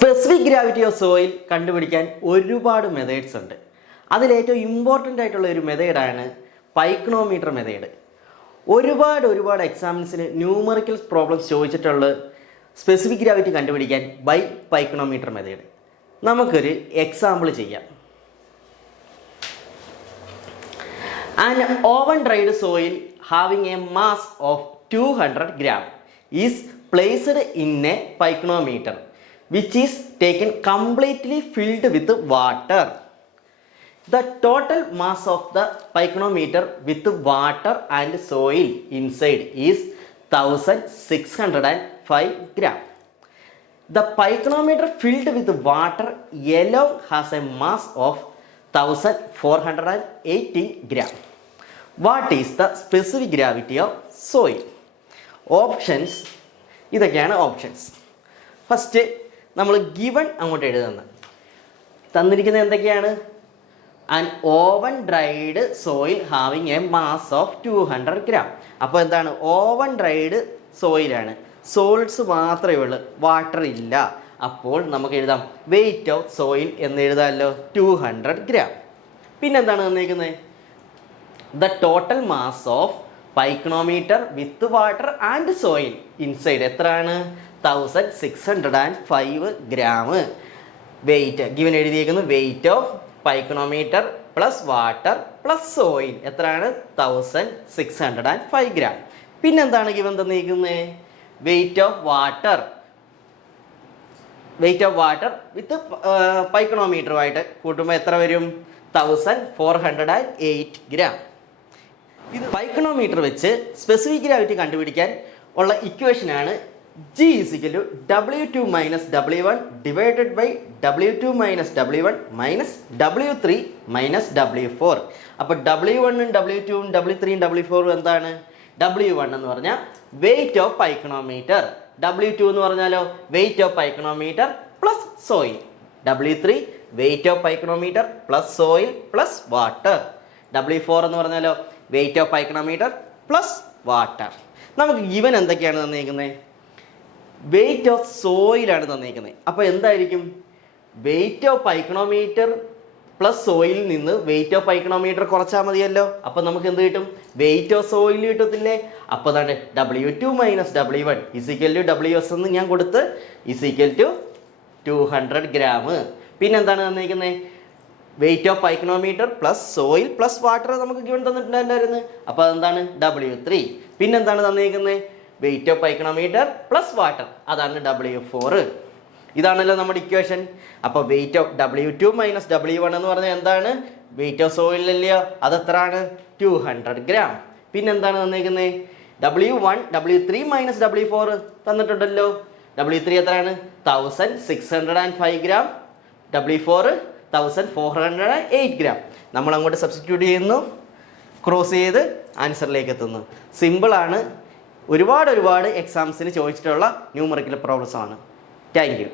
Specific gravity of soil കണ്ടുപിടിക്കാൻ ഒരുപാട് methods ഉണ്ട്. അതിലേറ്റവും ഇമ്പോർട്ടൻ്റ് ആയിട്ടുള്ള ഒരു മെത്തേഡാണ് പൈക്കണോമീറ്റർ മെത്തേഡ്. ഒരുപാട് എക്സാമിൻസിന് ന്യൂമറിക്കൽ പ്രോബ്ലംസ് ചോദിച്ചിട്ടുള്ള സ്പെസിഫിക് ഗ്രാവിറ്റി കണ്ടുപിടിക്കാൻ ബൈ പൈക്കണോമീറ്റർ മെത്തേഡ്. നമുക്കൊരു എക്സാമ്പിൾ ചെയ്യാം. An oven dried soil having a mass of 200 gram is placed in a pycnometer which is taken completely filled with water. The total mass of the pycnometer with water and soil inside is 1605 gram. The pycnometer filled with water alone has a mass of 1480 gram. What is the specific gravity of soil? Options ഇതൊക്കെയാണ് options. First നമ്മൾ given അങ്ങോട്ട് എഴുതുന്നത് തന്നിരിക്കുന്നത് എന്തൊക്കെയാണ്? An oven dried soil having a mass of 200 gram. അപ്പോൾ എന്താണ്? Oven dried സോയിലാണ്, salts മാത്രമേ ഉള്ളൂ, വാട്ടർ ഇല്ല. അപ്പോൾ നമുക്ക് എഴുതാം വെയിറ്റ് ഓഫ് സോയിൽ എന്ന് എഴുതാമല്ലോ, 200 gram. പിന്നെന്താണ് തന്നിരിക്കുന്നത്? The total mass of pycnometer with water and soil inside എത്രയാണ്? 1605 gram. വെയിറ്റ് ഗിവൻ എഴുതിയിരിക്കുന്നു weight of pycnometer plus water plus soil എത്രയാണ്? 1605 gram. പിന്നെന്താണ് ഗിവൻ തന്നിരിക്കുന്നത്? വെയിറ്റ് ഓഫ് വാട്ടർ വിത്ത് പൈക്കണോമീറ്ററുമായിട്ട് കൂട്ടുമ്പോൾ എത്ര വരും? 1408 gram. ഇത് പൈക്കണോമീറ്റർ വെച്ച് സ്പെസിഫിക് ഗ്രാവിറ്റി കണ്ടുപിടിക്കാൻ ഉള്ള ഇക്വേഷനാണ് G = W2 - W1 divided by W2 - W1 minus W3 - W4. അപ്പോൾ W1 W2 W3 W4 എന്താണ്? W1 എന്ന് പറഞ്ഞാൽ വെയിറ്റ് ഓഫ് പൈക്കണോമീറ്റർ, W2 എന്ന് പറഞ്ഞാലോ weight of pycnometer plus soil, W3 weight of pycnometer plus soil plus water, W4 എന്ന് പറഞ്ഞാലോ weight of pycnometer plus water. നമുക്ക് given എന്തൊക്കെയാണ് തന്നിരിക്കുന്നത്? വെയിറ്റ് ഓഫ് സോയിലാണ് തന്നിരിക്കുന്നത്. അപ്പോൾ എന്തായിരിക്കും? വെയിറ്റ് ഓഫ് പൈക്കണോമീറ്റർ പ്ലസ് സോയിലിൽ നിന്ന് വെയിറ്റ് ഓഫ് പൈക്കണോമീറ്റർ കുറച്ചാൽ മതിയല്ലോ. അപ്പോൾ നമുക്ക് എന്ത് കിട്ടും? വെയിറ്റ് ഓഫ് സോയിൽ കിട്ടത്തില്ലേ? അപ്പോൾ അതാണ് W2 - W1 = WS എന്ന് ഞാൻ കൊടുത്ത് = 200 gram. പിന്നെന്താണ് തന്നിരിക്കുന്നത്? Weight of pycnometer plus soil plus water നമുക്ക് ഗിവൻ തന്നിട്ടുണ്ടായിരുന്നു. അപ്പോൾ അതെന്താണ്? W3. പിന്നെന്താണ് തന്നിരിക്കുന്നത്? Weight of pycnometer plus water, അതാണ് W4. ഇതാണല്ലോ നമ്മുടെ ഇക്വേഷൻ. അപ്പോൾ വെയിറ്റ് ഓഫ് W2 - W1 എന്ന് പറഞ്ഞാൽ എന്താണ്? വെയിറ്റ് ഓഫ് സോയിലല്ലയോ, അതെത്രയാണ്? 200 gram. പിന്നെന്താണ് തന്നിരിക്കുന്നത്? W1 W3 - W4 തന്നിട്ടുണ്ടല്ലോ. W3 എത്രയാണ്? 1605 gram, W4 1408 gram. നമ്മൾ അങ്ങോട്ട് സബ്സ്റ്റിറ്റ്യൂട്ട് ചെയ്യുന്നു, ക്രോസ് ചെയ്ത് ആൻസറിലേക്ക് എത്തുന്നു. സിമ്പിളാണ്. ഒരുപാട് എക്സാംസിന് ചോദിച്ചിട്ടുള്ള ന്യൂമറിക്കൽ പ്രോബ്ലംസ് ആണ്. Thank you.